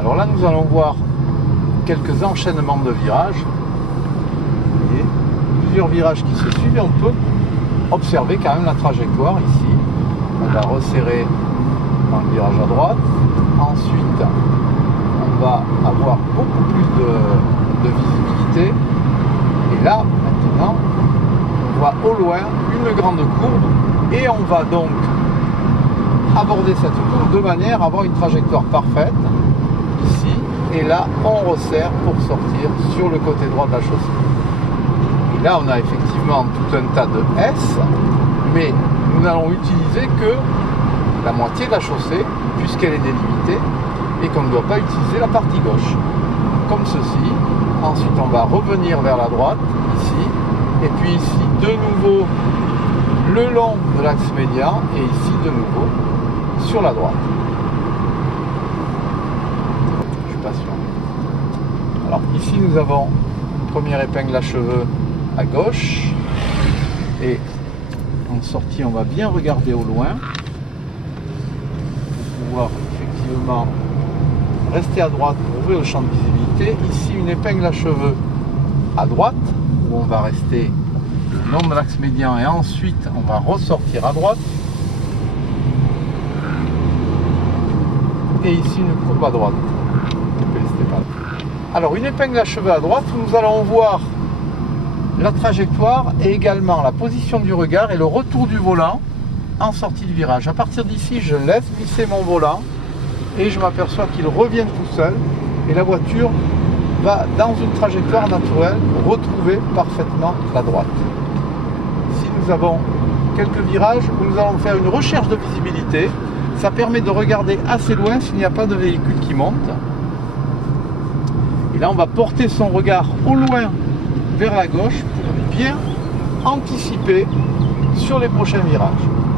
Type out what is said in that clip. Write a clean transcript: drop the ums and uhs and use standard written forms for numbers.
Alors là, nous allons voir quelques enchaînements de virages. Vous voyez, plusieurs virages qui se suivent et on peut observer quand même la trajectoire ici. On va resserrer dans le virage à droite. Ensuite, on va avoir beaucoup plus de visibilité. Et là, maintenant, on voit au loin une grande courbe et on va donc aborder cette courbe de manière à avoir une trajectoire parfaite ici. Et là, on resserre pour sortir sur le côté droit de la chaussée. Et là, on a effectivement tout un tas de S, mais nous n'allons utiliser que la moitié de la chaussée, puisqu'elle est délimitée, et qu'on ne doit pas utiliser la partie gauche. Comme ceci. Ensuite, on va revenir vers la droite, ici, et puis ici, de nouveau, le long de l'axe médian, et ici, de nouveau, sur la droite. Je suis patient. Alors, ici, nous avons une première épingle à cheveux à gauche, et en sortie, on va bien regarder au loin, pour pouvoir effectivement rester à droite pour ouvrir le champ de visibilité. Ici, une épingle à cheveux à droite, où on va rester le long de l'axe médian et ensuite on va ressortir à droite. Et ici, une courbe à droite. Alors, une épingle à cheveux à droite, où nous allons voir la trajectoire et également la position du regard et le retour du volant en sortie de virage. À partir d'ici, je laisse glisser mon volant et je m'aperçois qu'il revient tout seul et la voiture va dans une trajectoire naturelle retrouver parfaitement la droite. Ici nous avons quelques virages où nous allons faire une recherche de visibilité. Ça permet de regarder assez loin s'il n'y a pas de véhicule qui monte. Et là on va porter son regard au loin vers la gauche pour bien anticiper sur les prochains virages.